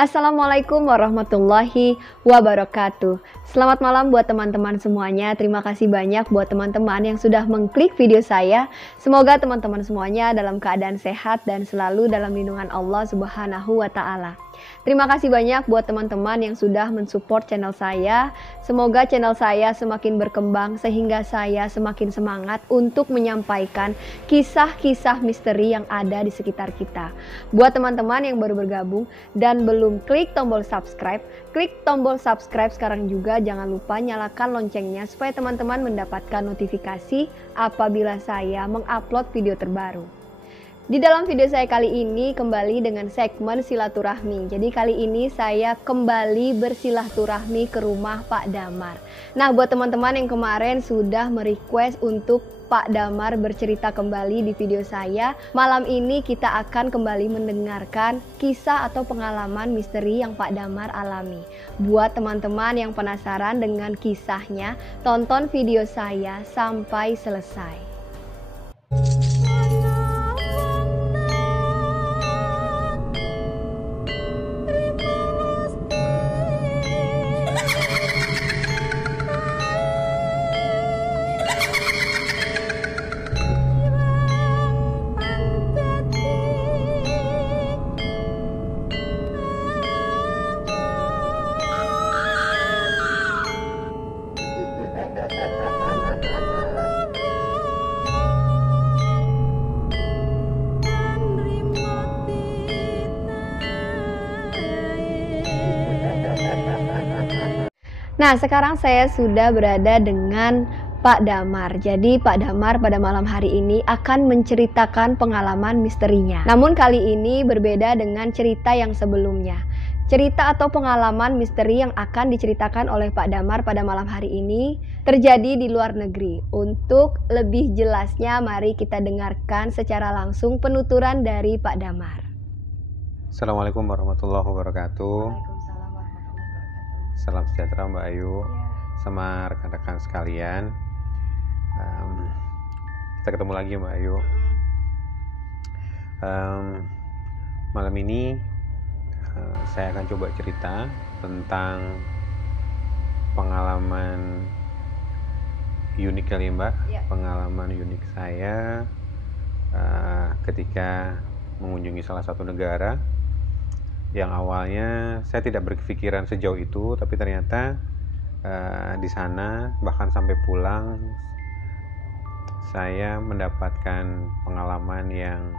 Assalamualaikum warahmatullahi wabarakatuh. Selamat malam buat teman-teman semuanya. Terima kasih banyak buat teman-teman yang sudah mengklik video saya. Semoga teman-teman semuanya dalam keadaan sehat dan selalu dalam lindungan Allah Subhanahu wa Ta'ala. Terima kasih banyak buat teman-teman yang sudah mensupport channel saya. Semoga channel saya semakin berkembang sehingga saya semakin semangat untuk menyampaikan kisah-kisah misteri yang ada di sekitar kita. Buat teman-teman yang baru bergabung dan belum klik tombol subscribe sekarang juga. Jangan lupa nyalakan loncengnya supaya teman-teman mendapatkan notifikasi apabila saya mengupload video terbaru. Di dalam video saya kali ini kembali dengan segmen silaturahmi. Jadi kali ini saya kembali bersilaturahmi ke rumah Pak Damar. Nah, buat teman-teman yang kemarin sudah merequest untuk Pak Damar bercerita kembali di video saya, malam ini kita akan kembali mendengarkan kisah atau pengalaman misteri yang Pak Damar alami. Buat teman-teman yang penasaran dengan kisahnya, tonton video saya sampai selesai. Nah, sekarang saya sudah berada dengan Pak Damar. Jadi Pak Damar pada malam hari ini akan menceritakan pengalaman misterinya. Namun kali ini berbeda dengan cerita yang sebelumnya. Cerita atau pengalaman misteri yang akan diceritakan oleh Pak Damar pada malam hari ini terjadi di luar negeri. Untuk lebih jelasnya, mari kita dengarkan secara langsung penuturan dari Pak Damar. Assalamualaikum warahmatullahi wabarakatuh. Salam sejahtera Mbak Ayu, sama rekan-rekan sekalian. Kita ketemu lagi Mbak Ayu. Malam ini saya akan coba cerita tentang pengalaman unik kali Mbak. Pengalaman unik saya ketika mengunjungi salah satu negara yang awalnya saya tidak berpikiran sejauh itu, tapi ternyata di sana bahkan sampai pulang saya mendapatkan pengalaman yang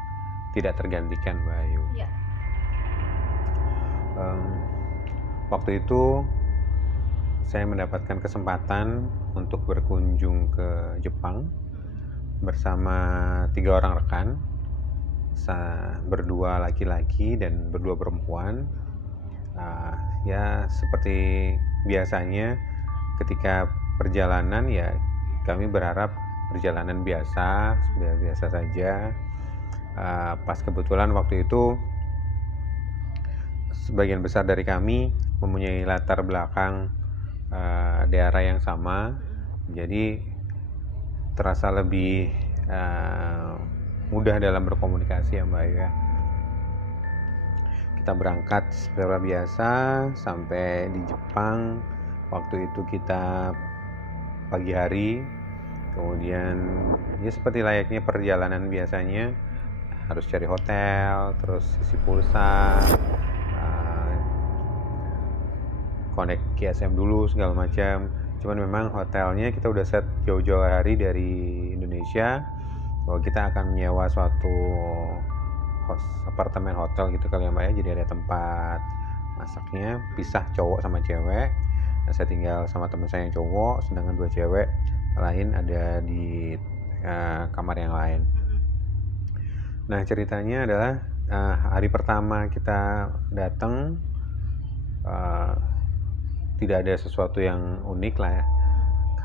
tidak tergantikan, Mbak Ayu. Waktu itu saya mendapatkan kesempatan untuk berkunjung ke Jepang bersama 3 orang rekan. Berdua laki-laki dan berdua perempuan. Ya seperti biasanya ketika perjalanan ya kami berharap perjalanan biasa saja. Pas kebetulan waktu itu sebagian besar dari kami mempunyai latar belakang daerah yang sama, jadi terasa lebih mudah dalam berkomunikasi ya Mbak ya. Kita berangkat seperti biasa sampai di Jepang. Waktu itu kita pagi hari, kemudian ya seperti layaknya perjalanan biasanya harus cari hotel, terus isi pulsa, connect GSM dulu segala macam. Cuman memang hotelnya kita udah set jauh-jauh hari dari Indonesia, bahwa kita akan menyewa suatu apartemen hotel gitu kali ya Mbak ya. Jadi ada tempat masaknya, pisah cowok sama cewek. Nah, saya tinggal sama teman saya yang cowok, sedangkan 2 cewek lain ada di kamar yang lain. Nah, ceritanya adalah hari pertama kita datang tidak ada sesuatu yang unik lah ya.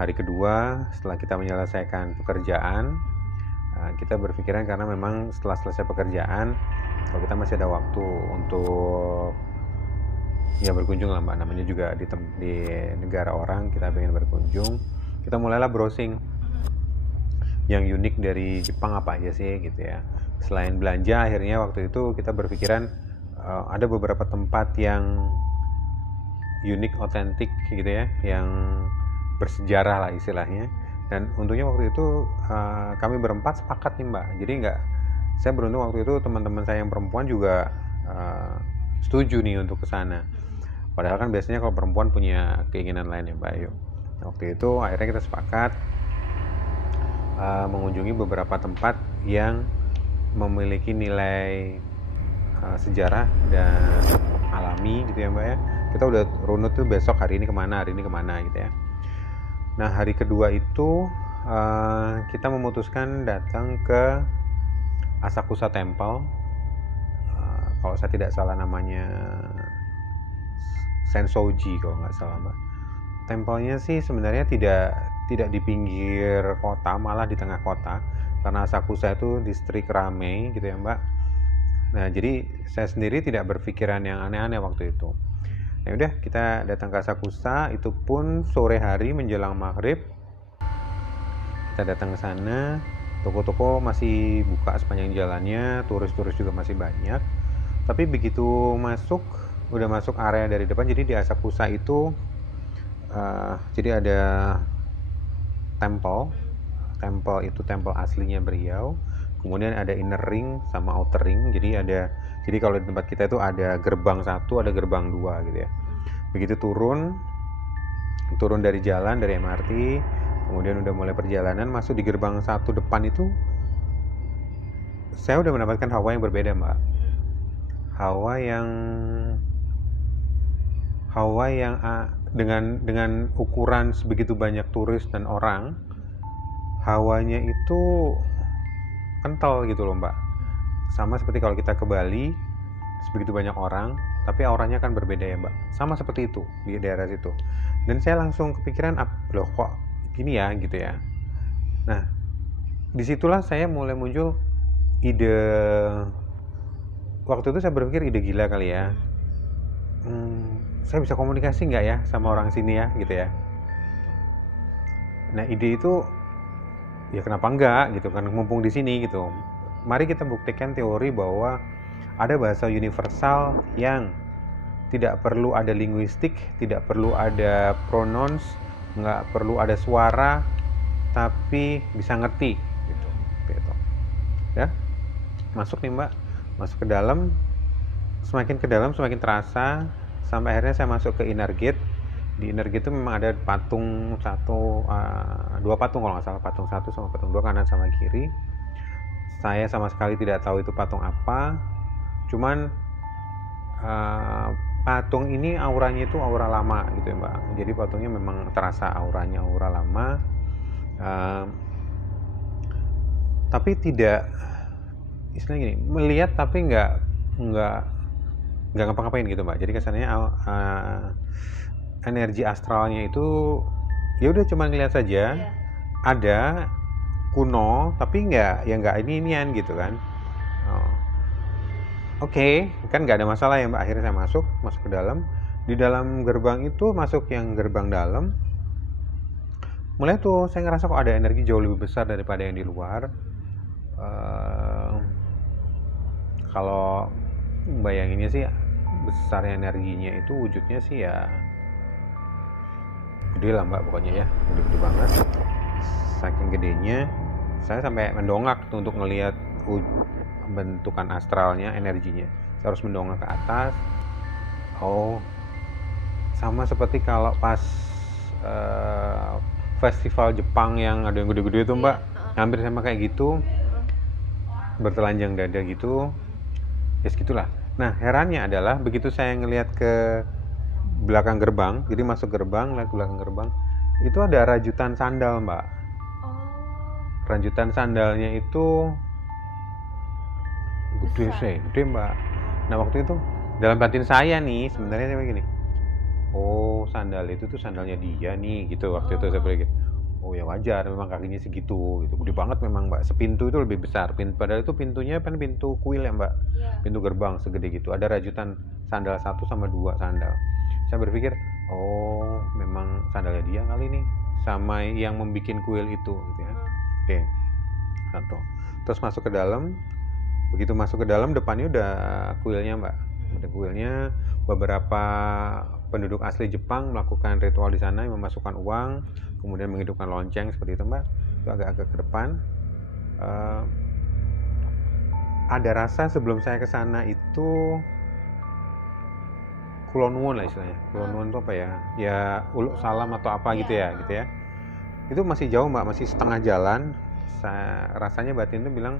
Hari kedua setelah kita menyelesaikan pekerjaan, kita berpikiran karena memang setelah selesai pekerjaan, kalau kita masih ada waktu untuk ya berkunjung lah Mbak, namanya juga di negara orang, kita pengen berkunjung. Kita mulailah browsing yang unik dari Jepang apa aja sih gitu ya. Selain belanja, akhirnya waktu itu kita berpikiran ada beberapa tempat yang unik, otentik gitu ya, yang bersejarah lah istilahnya. Dan untungnya waktu itu kami berempat sepakat nih Mbak. Jadi saya beruntung waktu itu teman-teman saya yang perempuan juga setuju nih untuk ke sana. Padahal kan biasanya kalau perempuan punya keinginan lain ya Mbak Ayu. Waktu itu akhirnya kita sepakat mengunjungi beberapa tempat yang memiliki nilai sejarah dan alami gitu ya Mbak ya. Kita udah runut tuh besok hari ini kemana gitu ya. Nah hari kedua itu kita memutuskan datang ke Asakusa Temple. Kalau saya tidak salah namanya Sensoji kalau nggak salah Mbak. Tempelnya sih sebenarnya tidak di pinggir kota, malah di tengah kota. Karena Asakusa itu distrik Ramei gitu ya Mbak. Nah jadi saya sendiri tidak berpikiran yang aneh-aneh waktu itu. Ya udah kita datang ke Asakusa, itu pun sore hari menjelang maghrib. Kita datang ke sana, toko-toko masih buka sepanjang jalannya, turis-turis juga masih banyak. Tapi begitu udah masuk area dari depan, jadi di Asakusa itu jadi ada temple itu temple aslinya beliau. Kemudian ada inner ring sama outer ring. Jadi kalau di tempat kita itu ada gerbang 1, ada gerbang 2 gitu ya. Begitu turun dari jalan, dari MRT, kemudian udah mulai perjalanan masuk di gerbang 1 depan itu, saya udah mendapatkan hawa yang berbeda Mbak. Hawa yang dengan ukuran sebegitu banyak turis dan orang, hawanya itu kental gitu loh Mbak. Sama seperti kalau kita ke Bali, sebegitu banyak orang, tapi auranya kan berbeda ya Mbak. Sama seperti itu di daerah situ. Dan saya langsung kepikiran, loh kok gini ya gitu ya. Nah, disitulah saya mulai muncul ide. Waktu itu saya berpikir ide gila kali ya. Saya bisa komunikasi nggak ya sama orang sini ya gitu ya. Nah ide itu ya kenapa enggak gitu kan, mumpung di sini gitu. Mari kita buktikan teori bahwa ada bahasa universal yang tidak perlu ada linguistik, tidak perlu ada pronouns, nggak perlu ada suara, tapi bisa ngerti gitu. Ya, masuk nih Mbak, masuk ke dalam, semakin ke dalam semakin terasa, sampai akhirnya saya masuk ke inner gate. Di inner gate itu memang ada patung dua patung kalau nggak salah, patung 1 sama patung 2 kanan sama kiri. Saya sama sekali tidak tahu itu patung apa, cuman patung ini auranya itu aura lama gitu ya Mbak. Jadi patungnya memang terasa auranya aura lama, tapi tidak, istilahnya gini, melihat tapi nggak ngapa-ngapain gitu Mbak. Jadi kesannya energi astralnya itu ya udah cuma ngeliat saja, ada kuno tapi nggak inian gitu kan. Oke, kan nggak ada masalah ya Mbak. Akhirnya saya masuk ke dalam. Di dalam gerbang itu, masuk yang gerbang dalam, mulai tuh saya ngerasa kok ada energi jauh lebih besar daripada yang di luar. Kalau bayanginnya sih besarnya energinya itu, wujudnya sih ya gede lah Mbak, pokoknya ya gede banget. Saking gedenya saya sampai mendongak tuh untuk ngelihat bentukan astralnya, energinya. Saya harus mendongak ke atas. Oh, sama seperti kalau pas festival Jepang yang ada yang gede-gede itu Mbak, hampir sama kayak gitu, bertelanjang dada gitu, ya segitulah. Nah herannya adalah begitu saya ngelihat ke belakang gerbang, jadi masuk gerbang, lihat ke belakang gerbang, itu ada rajutan sandal Mbak. Rajutan sandalnya itu gede Mbak. Nah waktu itu dalam batin saya nih sebenarnya saya begini, oh sandal itu tuh sandalnya dia nih gitu. Waktu itu saya berpikir, oh ya wajar, memang kakinya segitu gitu, gede banget memang Mbak. Sepintu itu lebih besar, padahal itu pintunya kan pintu kuil ya Mbak, pintu gerbang segede gitu. Ada rajutan sandal 1 sama 2 sandal. Saya berpikir, oh memang sandalnya dia kali nih, sama yang membuat kuil itu gitu ya. Oke, satu. Terus masuk ke dalam. Begitu masuk ke dalam, depannya udah kuilnya Mbak. Mata kuilnya beberapa penduduk asli Jepang melakukan ritual di sana, memasukkan uang, kemudian menghidupkan lonceng seperti itu Mbak. Itu agak-agak ke depan. Ada rasa sebelum saya ke sana itu kulonwon lah istilahnya. Kulonwon itu apa ya? Ya uluk salam atau apa gitu ya, gitu ya. Itu masih jauh Mbak, masih setengah jalan. Rasanya batin itu bilang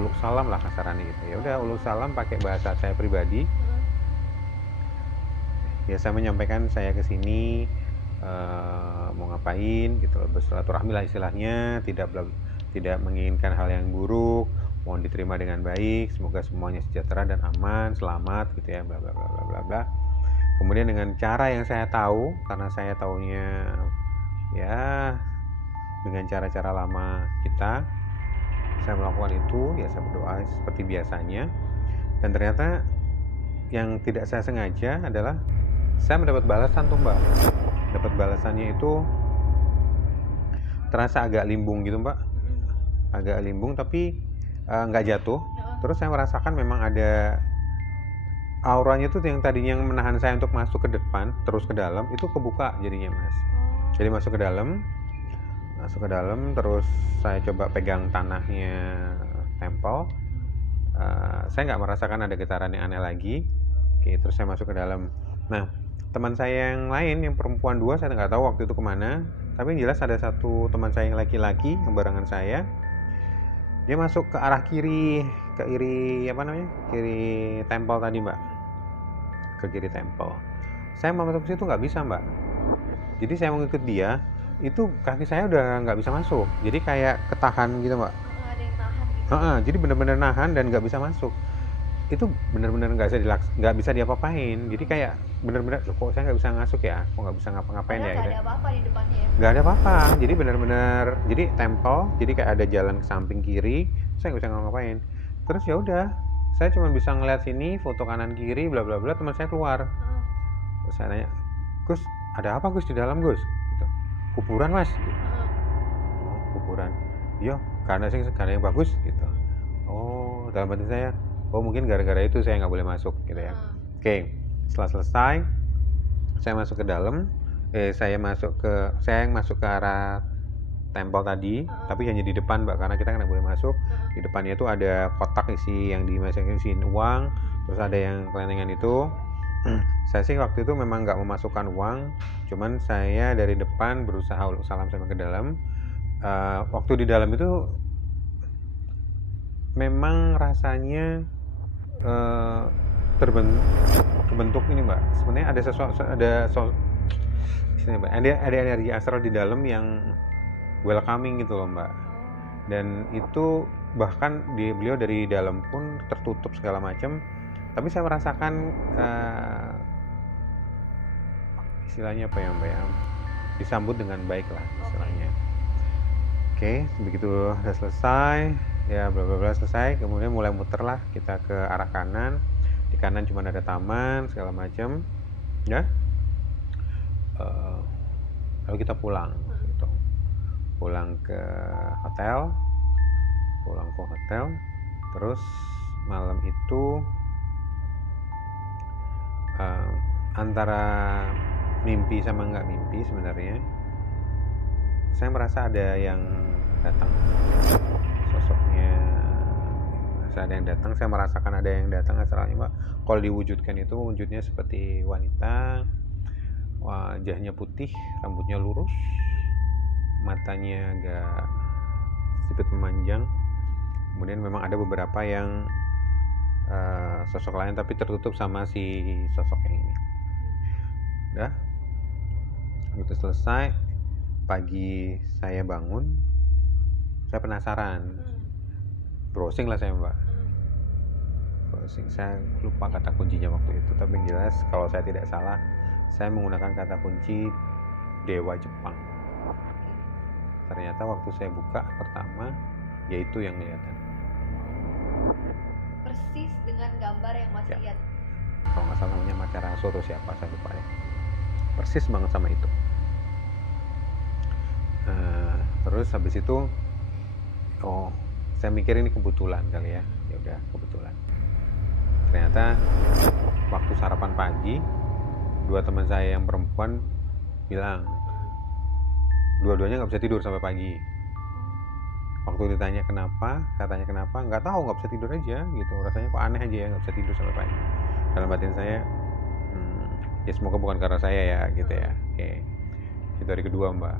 uluk salam lah kasarannya gitu. Ya udah uluk salam pakai bahasa saya pribadi. Ya saya menyampaikan saya ke sini mau ngapain gitu, bersilaturahmi lah istilahnya, tidak menginginkan hal yang buruk, mohon diterima dengan baik, semoga semuanya sejahtera dan aman, selamat gitu ya, bla bla bla bla bla bla. Kemudian dengan cara yang saya tahu, karena saya taunya ya dengan cara-cara lama kita, saya melakukan itu, ya saya berdoa seperti biasanya. Dan ternyata yang tidak saya sengaja adalah saya mendapat balasan tuh Mbak. Dapat balasannya itu terasa agak limbung gitu Mbak. Agak limbung tapi nggak jatuh. Terus saya merasakan memang ada auranya tuh yang tadinya menahan saya untuk masuk ke depan terus ke dalam, itu kebuka jadinya Mas. Jadi masuk ke dalam terus saya coba pegang tanahnya tempel. Saya nggak merasakan ada getaran yang aneh lagi. Oke, terus saya masuk ke dalam. Nah, teman saya yang lain, yang perempuan 2, saya nggak tahu waktu itu kemana. Tapi yang jelas ada satu teman saya yang laki-laki yang barengan saya. Dia masuk ke arah kiri, kiri tempel tadi Mbak. Ke kiri tempel. Saya mau masuk ke situ nggak bisa Mbak. Jadi saya mengikut dia, itu kaki saya udah nggak bisa masuk. Jadi kayak ketahan gitu Mbak. Ada yang nahan gitu. Jadi benar-benar nahan dan nggak bisa masuk. Itu benar-benar nggak bisa diapa-apain. Jadi kayak benar-benar kok saya nggak bisa masuk ya, kok nggak bisa ngapa-ngapain ya. Nggak ada apa-apa di depannya ya. Nggak ada apa-apa. Jadi benar-benar jadi tempel. Jadi kayak ada jalan ke samping kiri. Saya nggak bisa ngapa-ngapain. Terus ya udah, saya cuma bisa ngeliat sini, foto kanan kiri, bla bla bla. Teman saya keluar. Terus saya nanya, Gus, ada apa Gus di dalam Gus? Gitu. Kuburan Mas. Gitu. Oh, kuburan. Iya, karena yang bagus gitu. Oh, dalam hati saya, oh mungkin gara-gara itu saya nggak boleh masuk gitu ya. Oke, setelah selesai saya masuk ke dalam. Saya masuk ke arah tempel tadi, tapi hanya di depan Mbak, karena kita nggak boleh masuk. Di depannya itu ada kotak yang isiin uang, terus ada yang kelentengan itu. Saya sih waktu itu memang nggak memasukkan uang, cuman saya dari depan berusaha uluk salam sampai ke dalam. Waktu di dalam itu memang rasanya terbentuk ini Mbak. Sebenarnya ada energi astral di dalam yang welcoming gitu loh Mbak. Dan itu bahkan beliau dari dalam pun tertutup segala macam, tapi saya merasakan istilahnya apa ya Mbak ya, disambut dengan baik lah istilahnya. Oke, begitu udah selesai ya, bla bla bla selesai, kemudian mulai muter lah kita ke arah kanan. Di kanan cuma ada taman segala macam ya. Lalu kita pulang gitu. Pulang ke hotel. Terus malam itu antara mimpi sama nggak mimpi sebenarnya, saya merasa ada yang datang. Sosoknya ada yang datang, saya merasakan ada yang datang asalnya Mbak. Kalau diwujudkan itu wujudnya seperti wanita, wajahnya putih, rambutnya lurus, matanya agak sedikit memanjang. Kemudian memang ada beberapa yang sosok lain tapi tertutup sama si sosok yang ini. Udah, begitu selesai, pagi saya bangun, saya penasaran, browsing lah saya Mbak. Saya lupa kata kuncinya waktu itu, tapi yang jelas kalau saya tidak salah, saya menggunakan kata kunci Dewa Jepang. Ternyata waktu saya buka pertama, yaitu yang kelihatan. Persis dengan gambar yang Mas lihat. Kalau nggak salah namanya Materasu atau siapa, saya lupa ya. Persis banget sama itu. Terus habis itu, saya mikir ini kebetulan kali ya. Ya udah kebetulan. Ternyata waktu sarapan pagi, dua teman saya yang perempuan bilang dua-duanya nggak bisa tidur sampai pagi. Waktu ditanya kenapa, katanya kenapa, nggak tahu, nggak bisa tidur aja gitu. Rasanya kok aneh aja ya, nggak bisa tidur sampai pagi. Dalam batin saya, ya semoga bukan karena saya ya gitu ya. Oke, itu hari kedua mbak.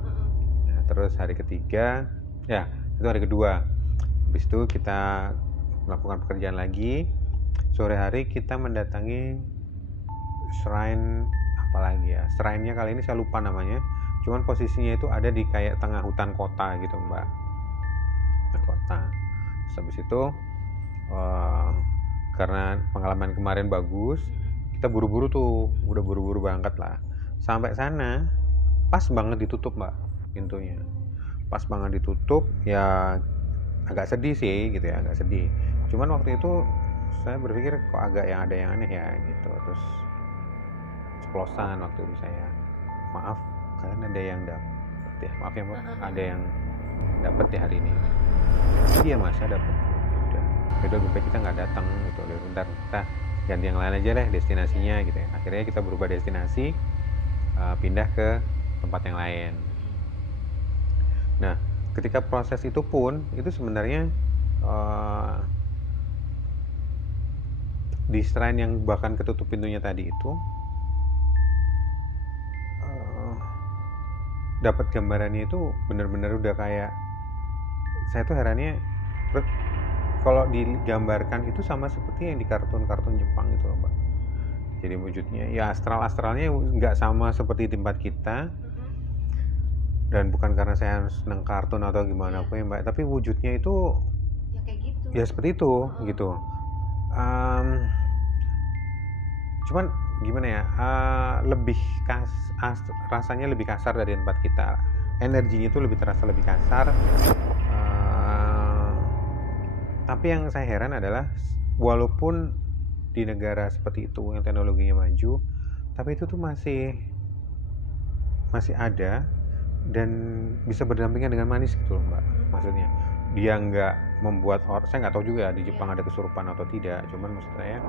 Nah, terus hari ketiga, ya itu hari kedua. Habis itu kita melakukan pekerjaan lagi. Sore hari kita mendatangi shrine apa lagi ya? Shrine-nya kali ini saya lupa namanya. Cuman posisinya itu ada di kayak tengah hutan kota gitu mbak. Hutan kota. Terus habis itu karena pengalaman kemarin bagus, kita buru-buru tuh, udah buru-buru banget lah. Sampai sana pas banget ditutup mbak pintunya. Pas banget ditutup, ya agak sedih sih gitu ya, agak sedih. Cuman waktu itu saya berpikir kok agak yang ada yang aneh ya gitu. Terus ceplosan waktu itu saya, maaf kalian ada yang dapet ya, maaf ya mbak, ada yang dapet ya hari ini. Iya mas, saya dapet. Udah lebih baik kita nggak datang gitu, udah bentar kita ganti yang lain aja deh destinasinya gitu ya. Akhirnya kita berubah destinasi, pindah ke tempat yang lain. Nah, ketika proses itu pun itu sebenarnya di shrine yang bahkan ketutup pintunya tadi itu dapat gambarannya itu benar-benar udah kayak, saya tuh herannya kalau digambarkan itu sama seperti yang di kartun-kartun Jepang itu loh mbak. Jadi wujudnya ya astralnya nggak sama seperti tempat kita. Dan bukan karena saya seneng kartun atau gimana pun ya mbak, tapi wujudnya itu ya kayak gitu. Ya seperti itu gitu. Cuman gimana ya, lebih rasanya lebih kasar dari tempat kita. Energinya itu lebih terasa lebih kasar. Tapi yang saya heran adalah walaupun di negara seperti itu yang teknologinya maju, tapi itu tuh masih ada dan bisa berdampingan dengan manis gitu loh mbak. Maksudnya dia nggak membuat saya nggak tahu juga di Jepang ada kesurupan atau tidak, cuman maksud saya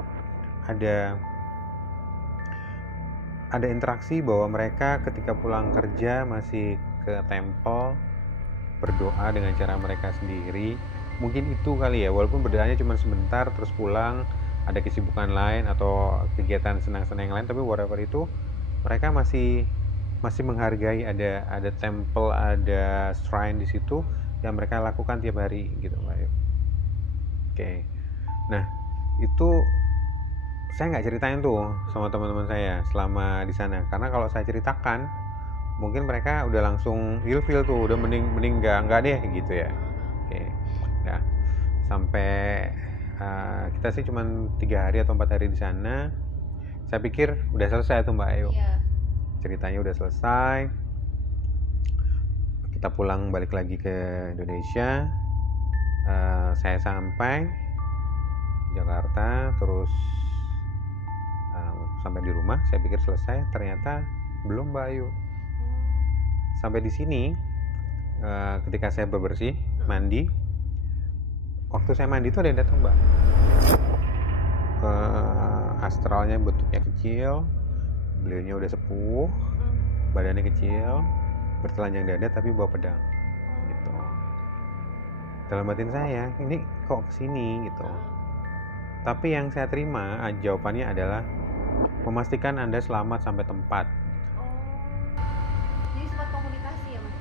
ada interaksi bahwa mereka ketika pulang kerja masih ke temple berdoa dengan cara mereka sendiri. Mungkin itu kali ya, walaupun berdoanya cuma sebentar terus pulang, ada kesibukan lain atau kegiatan senang-senang yang lain, tapi whatever itu mereka masih menghargai ada temple, ada shrine di situ yang mereka lakukan tiap hari gitu mbak. Oke. Nah itu saya nggak ceritain tuh sama teman-teman saya selama di sana, karena kalau saya ceritakan mungkin mereka udah langsung ilfil tuh, udah mending nggak deh gitu ya. Oke. Nah sampai kita sih cuma 3 hari atau 4 hari di sana. Saya pikir udah selesai tuh mbak Ayu. Ceritanya udah selesai, kita pulang balik lagi ke Indonesia. Saya sampai Jakarta, terus sampai di rumah saya pikir selesai, ternyata belum mbak Ayu. Sampai di sini ketika saya bebersih mandi, waktu saya mandi itu ada yang datang mbak. Astralnya bentuknya kecil, beliaunya udah sepuh, badannya kecil, bertelanjang dada tapi bawa pedang gitu. Dalam batin saya, ini kok kesini gitu. Tapi yang saya terima jawabannya adalah memastikan Anda selamat sampai tempat. Jadi sempat komunikasi ya mas?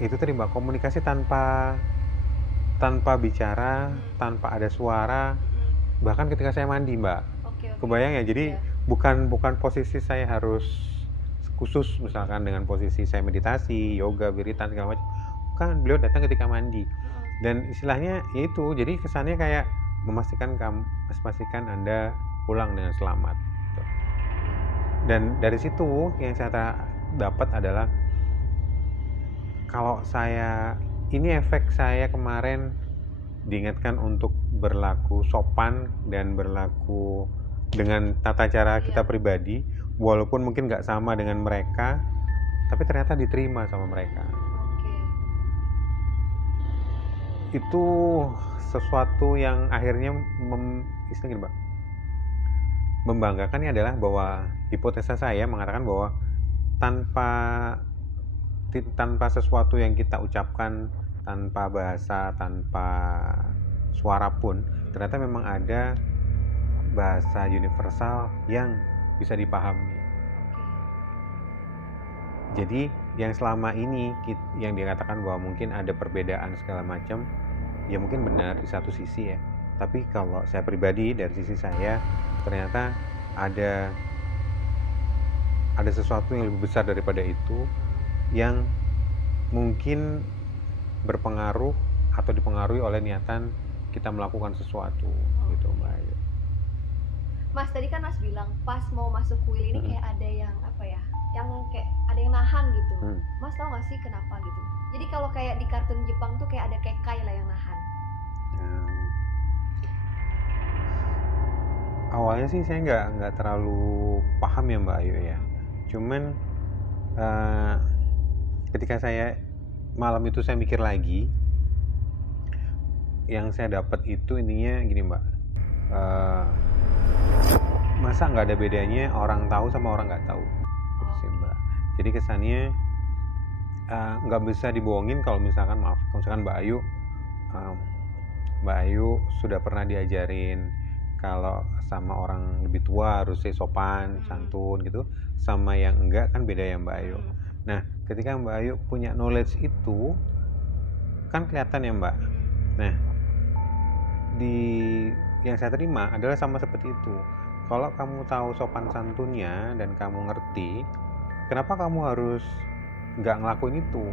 Itu tadi mbak, komunikasi tanpa bicara, tanpa ada suara, bahkan ketika saya mandi mbak. Kebayang ya, jadi bukan posisi saya harus khusus misalkan dengan posisi saya meditasi, yoga, wiritan segala macam. Kan beliau datang ketika mandi. Dan istilahnya yaitu, jadi kesannya kayak memastikan Anda pulang dengan selamat. Dan dari situ yang saya dapat adalah, kalau ini efek saya kemarin diingatkan untuk berlaku sopan dan berlaku dengan tata cara kita pribadi, walaupun mungkin nggak sama dengan mereka, tapi ternyata diterima sama mereka. Itu sesuatu yang akhirnya istilahnya mbak, membanggakannya adalah bahwa hipotesa saya mengatakan bahwa tanpa sesuatu yang kita ucapkan, tanpa bahasa, tanpa suara pun, ternyata memang ada bahasa universal yang bisa dipahami. Jadi yang selama ini yang dikatakan bahwa mungkin ada perbedaan segala macam, ya mungkin benar di satu sisi ya. Tapi kalau saya pribadi dari sisi saya, ternyata ada sesuatu yang lebih besar daripada itu yang mungkin berpengaruh atau dipengaruhi oleh niatan kita melakukan sesuatu gitu Mbak Ayu. Mas tadi kan Mas bilang pas mau masuk kuil ini kayak ada yang apa ya, yang kayak ada yang nahan gitu. Mas tau gak sih kenapa gitu? Jadi kalau kayak di kartun Jepang tuh kayak ada kekai lah yang nahan. Awalnya sih saya nggak terlalu paham ya Mbak Ayu ya. Cuman ketika saya malam itu saya mikir lagi, yang saya dapat itu intinya gini Mbak, masa nggak ada bedanya orang tahu sama orang nggak tahu gitu sih Mbak. Jadi kesannya nggak bisa dibohongin kalau misalkan Mbak Ayu sudah pernah diajarin kalau sama orang lebih tua harus sopan, santun gitu, sama yang enggak kan beda ya Mbak Ayu. Nah, ketika Mbak Ayu punya knowledge itu, kan kelihatan ya Mbak. Nah, yang saya terima adalah sama seperti itu. Kalau kamu tahu sopan santunnya dan kamu ngerti, kenapa kamu harus nggak ngelakuin itu?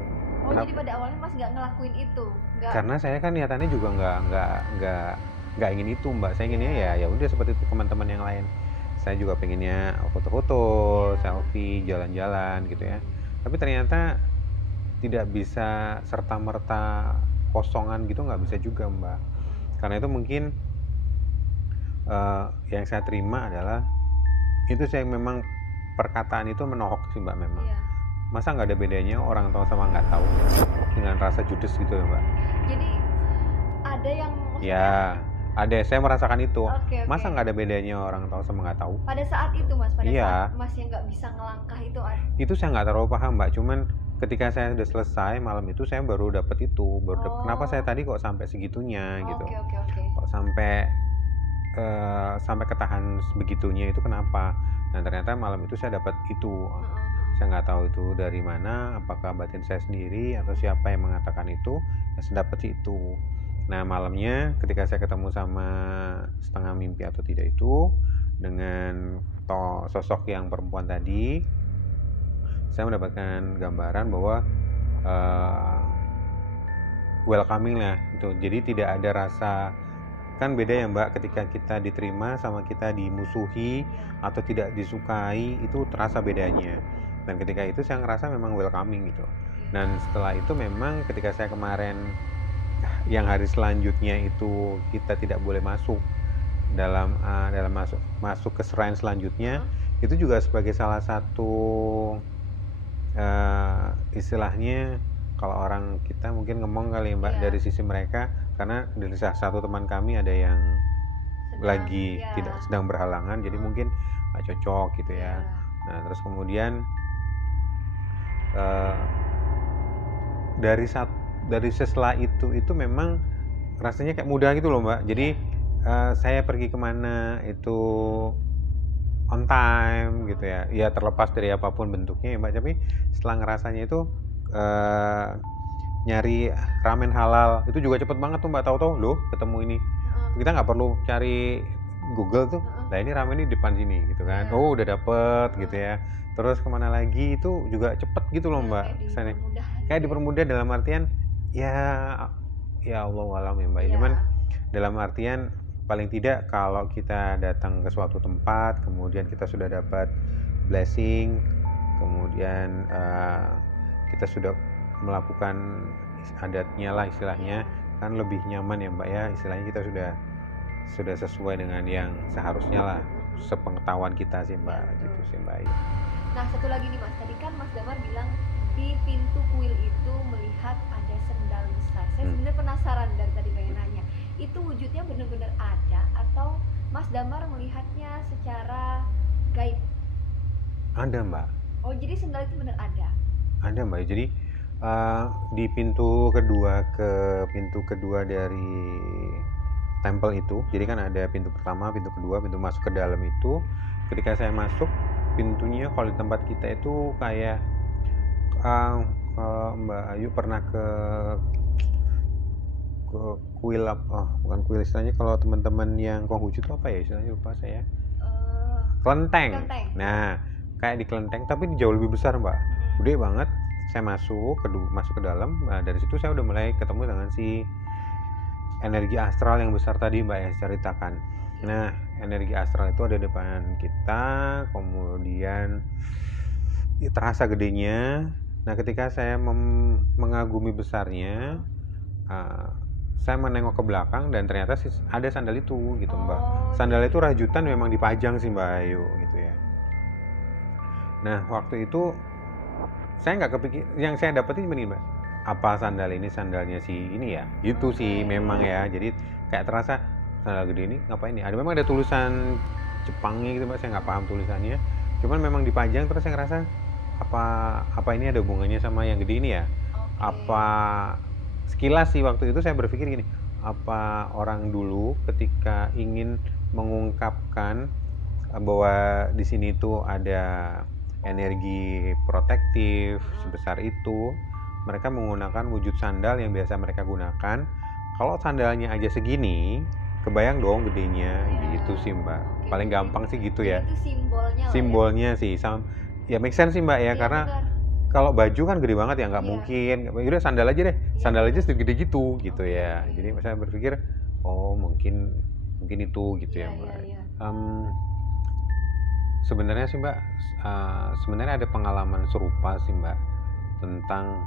Jadi pada awalnya Mas nggak ngelakuin itu? Karena saya kan niatannya juga nggak ingin itu Mbak. Saya inginnya ya udah seperti itu teman-teman yang lain. Saya juga pengennya foto-foto, selfie, jalan-jalan gitu ya. Tapi ternyata tidak bisa serta-merta kosongan gitu, nggak bisa juga Mbak. Karena itu mungkin yang saya terima adalah itu saya memang perkataan itu menohok sih Mbak memang. Masa nggak ada bedanya orang tahu sama nggak tahu dengan rasa judes gitu ya Mbak. Jadi ada yang ada, saya merasakan itu. Masa nggak ada bedanya orang tahu sama nggak tahu? Pada saat itu Mas, saat Mas yang nggak bisa ngelangkah itu ada. Itu saya nggak terlalu paham Mbak, cuman ketika saya sudah selesai malam itu saya baru dapat itu, kenapa saya tadi kok sampai segitunya gitu. Kok sampai ketahan begitunya itu kenapa? Nah ternyata malam itu saya dapat itu. Saya nggak tahu itu dari mana, apakah batin saya sendiri atau siapa yang mengatakan itu, saya dapat itu. Nah malamnya ketika saya ketemu sama setengah mimpi atau tidak itu dengan sosok yang perempuan tadi, saya mendapatkan gambaran bahwa welcoming lah itu. Jadi tidak ada rasa, kan beda ya Mbak ketika kita diterima sama kita dimusuhi atau tidak disukai, itu terasa bedanya. Dan ketika itu saya ngerasa memang welcoming gitu. Dan setelah itu memang ketika saya kemarin yang hari selanjutnya itu kita tidak boleh masuk dalam masuk ke shrine selanjutnya, itu juga sebagai salah satu istilahnya kalau orang kita mungkin ngomong kali ya Mbak, dari sisi mereka, karena dari salah satu teman kami ada yang tidak sedang berhalangan, jadi mungkin nggak cocok gitu ya. Nah terus kemudian dari setelah itu memang rasanya kayak mudah gitu loh Mbak. Jadi saya pergi kemana itu on time gitu ya. Ya terlepas dari apapun bentuknya ya Mbak. Tapi setelah ngerasanya itu nyari ramen halal itu juga cepet banget tuh Mbak. Tahu-tahu loh ketemu ini. Kita nggak perlu cari Google tuh. Nah ini ramen ini depan sini gitu kan. Oh udah dapet gitu ya. Terus kemana lagi itu juga cepet gitu loh Mbak. Kayak dipermudah dalam artian ya Allah alam ya Mbak. Cuman dalam artian paling tidak kalau kita datang ke suatu tempat, kemudian kita sudah dapat blessing, kemudian kita sudah melakukan adatnya lah istilahnya, kan lebih nyaman ya Mbak ya. Istilahnya kita sudah sesuai dengan yang seharusnya lah, sepengetahuan kita sih Mbak, gitu sih Mbak. Nah satu lagi nih Mas, tadi kan Mas Damar bilang di pintu kuil itu melihat ada sendal besar. Saya sebenarnya penasaran dari tadi pengen nanya, itu wujudnya benar-benar ada atau Mas Mas Damar melihatnya secara gaib? Ada Mbak. Oh, jadi sendal itu benar ada? Ada Mbak. Jadi di pintu kedua dari tempel itu, jadi kan ada pintu pertama, pintu kedua, pintu masuk ke dalam itu. Ketika saya masuk, pintunya kalau di tempat kita itu kayak Mbak Ayu pernah ke kuil bukan kuil, istilahnya kalau teman-teman yang Konghucu itu apa ya istilahnya, lupa saya. Kelenteng. Nah, kayak di kelenteng tapi jauh lebih besar Mbak, gede banget. Saya masuk ke dalam. Nah, dari situ saya udah mulai ketemu dengan si energi astral yang besar tadi Mbak yang saya ceritakan. Nah, energi astral itu ada di depan kita, kemudian terasa gedenya. Nah, ketika saya mengagumi besarnya, saya menengok ke belakang dan ternyata ada sandal itu gitu Mbak. Sandal itu rajutan memang dipajang sih Mbak Ayu gitu ya. Nah, waktu itu saya nggak kepikir, yang saya dapetin begini Mbak, apa sandal ini sandalnya si ini ya, gitu sih memang ya. Jadi kayak terasa sandal gede ini ngapain nih, memang ada tulisan Jepangnya gitu Mbak, saya nggak paham tulisannya, cuman memang dipajang. Terus saya ngerasa apa ini ada hubungannya sama yang gede ini ya. Apa sekilas sih waktu itu saya berpikir gini, apa orang dulu ketika ingin mengungkapkan bahwa di sini tuh ada energi protektif sebesar itu, mereka menggunakan wujud sandal yang biasa mereka gunakan. Kalau sandalnya aja segini, kebayang dong gedenya gitu sih Mbak. Paling gampang sih gitu ya. Itu simbolnya sih ya make sense sih Mbak ya, karena kalau baju kan gede banget ya, nggak mungkin. Udah sandal aja deh, sandal aja segede gitu ya. Jadi saya berpikir mungkin itu gitu ya Mbak. Sebenarnya sih Mbak, sebenarnya ada pengalaman serupa sih Mbak, tentang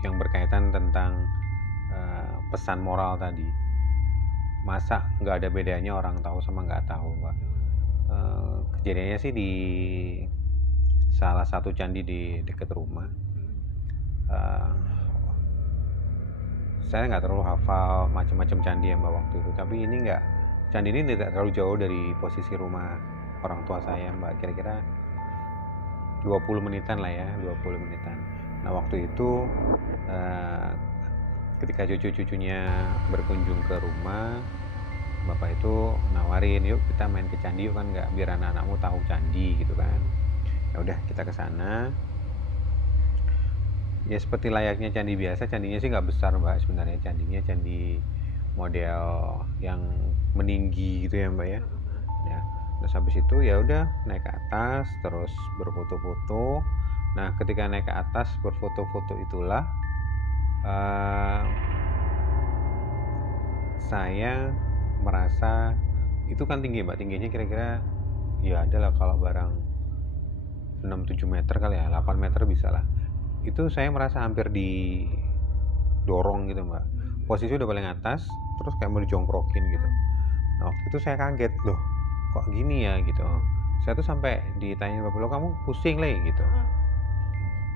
yang berkaitan tentang pesan moral tadi. Masa nggak ada bedanya orang tahu sama nggak tahu Mbak. Kejadiannya sih di salah satu candi di dekat rumah. Saya nggak terlalu hafal macam-macam candi ya Mbak waktu itu, tapi candi ini tidak terlalu jauh dari posisi rumah orang tua saya Mbak, kira-kira 20 menitan lah ya, 20 menitan. Nah, waktu itu ketika cucu-cucunya berkunjung ke rumah, bapak itu nawarin, yuk kita main ke candi yuk, kan nggak, biar anak-anakmu tahu candi gitu kan. Ya udah, kita ke sana. Ya seperti layaknya candi biasa, candinya sih nggak besar Mbak sebenarnya, candinya candi model yang meninggi gitu ya Mbak ya. Terus habis itu ya udah naik ke atas, terus berfoto-foto. Nah, ketika naik ke atas berfoto-foto itulah saya merasa itu kan tinggi Mbak, tingginya kira-kira ya adalah kalau barang 6-7 meter kali ya, 8 meter bisa lah. Itu saya merasa hampir didorong gitu Mbak. Posisi udah paling atas, terus kayak mau dijongkrokin gitu. Nah, waktu itu saya kaget, loh kok gini ya gitu. Saya tuh sampai ditanya bapak, lo kamu pusing lah gitu.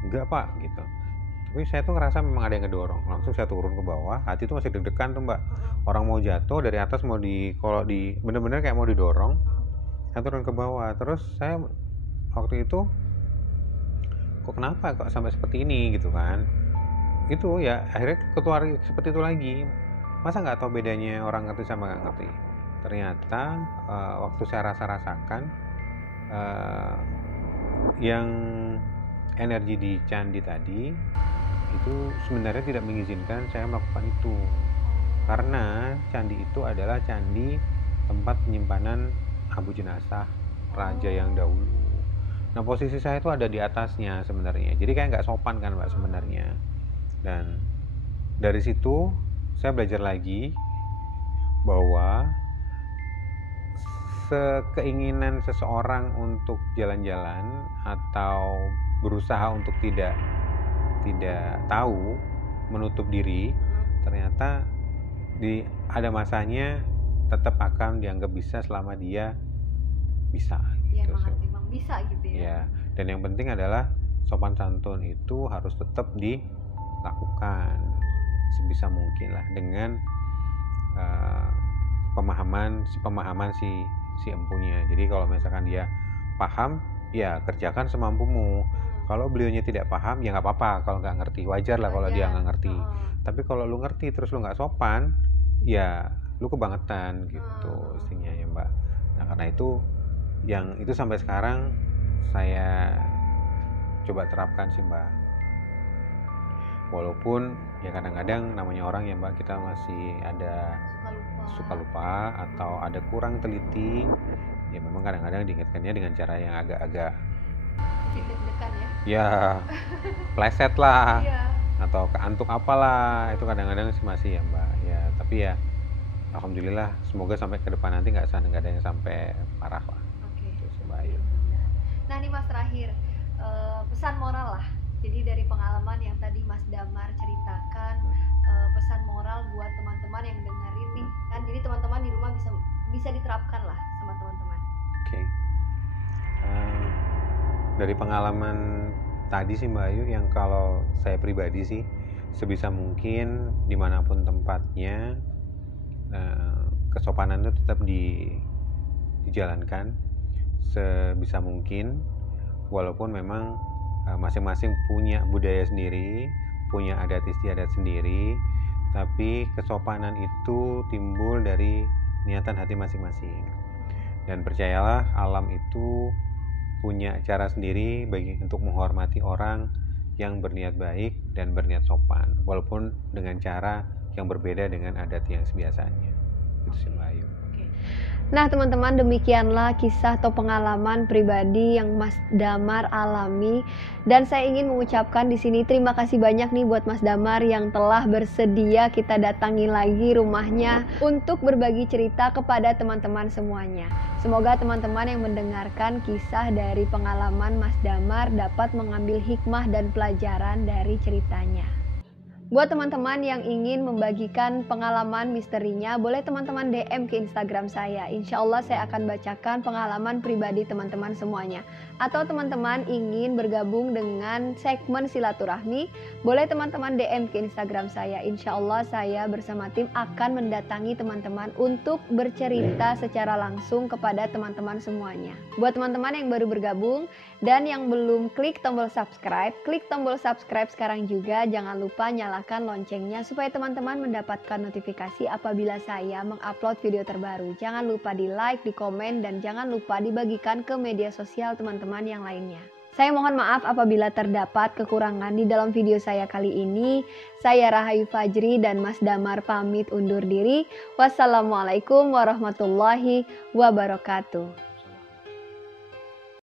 Enggak Pak gitu. Tapi saya tuh ngerasa memang ada yang ngedorong. Langsung saya turun ke bawah, hati tuh masih deg-degan tuh Mbak. Orang mau jatuh dari atas, bener-bener kayak mau didorong. Saya turun ke bawah. Terus saya waktu itu kok kenapa kok sampai seperti ini gitu kan. Itu ya akhirnya keluar seperti itu lagi. Masa nggak tahu bedanya orang ngerti sama nggak ngerti. Ternyata waktu saya rasakan yang energi di candi tadi itu sebenarnya tidak mengizinkan saya melakukan itu, karena candi itu adalah candi tempat penyimpanan abu jenazah raja yang dahulu. Nah, posisi saya itu ada di atasnya sebenarnya, jadi kayak nggak sopan kan Mbak sebenarnya. Dan dari situ saya belajar lagi bahwa keinginan seseorang untuk jalan-jalan atau berusaha untuk tidak tahu, menutup diri, ternyata ada masanya tetap akan dianggap bisa selama dia bisa gitu. Emang bisa gitu ya. Dan yang penting adalah sopan santun itu harus tetap dilakukan sebisa mungkin lah, dengan pemahaman si empunya. Jadi kalau misalkan dia paham, ya kerjakan semampumu. Kalau beliaunya tidak paham, ya nggak apa-apa kalau nggak ngerti. Wajar lah kalau dia nggak ngerti. Tapi kalau lu ngerti terus lu nggak sopan, ya lu kebangetan gitu istilahnya ya Mbak. Nah karena itu yang itu sampai sekarang saya coba terapkan sih Mbak. Walaupun ya kadang-kadang namanya orang ya Mbak, kita masih ada suka lupa atau ada kurang teliti. Ya memang kadang-kadang diingatkannya dengan cara yang agak-agak deg-degan ya pleset lah Iya. atau keantuk apalah, itu kadang-kadang sih masih ya Mbak ya. Tapi ya alhamdulillah semoga sampai ke depan nanti nggak ada yang sampai parah lah. Oke. Itu sih Mbak Ayu. Nah ini Mas terakhir, pesan moral lah. Jadi dari pengalaman yang tadi Mas Damar ceritakan, pesan moral buat teman-teman yang dengerin nih kan, jadi teman-teman di rumah bisa diterapkan lah sama teman-teman. Oke. Dari pengalaman tadi sih Mbak Ayu, yang kalau saya pribadi sih sebisa mungkin dimanapun tempatnya, kesopanan itu tetap dijalankan sebisa mungkin, walaupun memang masing-masing punya budaya sendiri, punya adat istiadat sendiri, tapi kesopanan itu timbul dari niatan hati masing-masing. Dan percayalah, alam itu punya cara sendiri untuk menghormati orang yang berniat baik dan berniat sopan, walaupun dengan cara yang berbeda dengan adat yang sebiasanya. Itu sih Mbak Ayu. Nah teman-teman, demikianlah kisah atau pengalaman pribadi yang Mas Damar alami, dan saya ingin mengucapkan di sini terima kasih banyak nih buat Mas Damar yang telah bersedia kita datangi lagi rumahnya untuk berbagi cerita kepada teman-teman semuanya. Semoga teman-teman yang mendengarkan kisah dari pengalaman Mas Damar dapat mengambil hikmah dan pelajaran dari ceritanya. Buat teman-teman yang ingin membagikan pengalaman misterinya, boleh teman-teman DM ke Instagram saya. Insya Allah saya akan bacakan pengalaman pribadi teman-teman semuanya. Atau teman-teman ingin bergabung dengan segmen silaturahmi, boleh teman-teman DM ke Instagram saya. Insya Allah saya bersama tim akan mendatangi teman-teman untuk bercerita secara langsung kepada teman-teman semuanya. Buat teman-teman yang baru bergabung dan yang belum klik tombol subscribe sekarang juga. Jangan lupa nyalakan loncengnya supaya teman-teman mendapatkan notifikasi apabila saya mengupload video terbaru. Jangan lupa di like, di komen, dan jangan lupa dibagikan ke media sosial teman-teman yang lainnya. Saya mohon maaf apabila terdapat kekurangan di dalam video saya kali ini. Saya Rahayu Fajri dan Mas Damar pamit undur diri. Wassalamualaikum warahmatullahi wabarakatuh.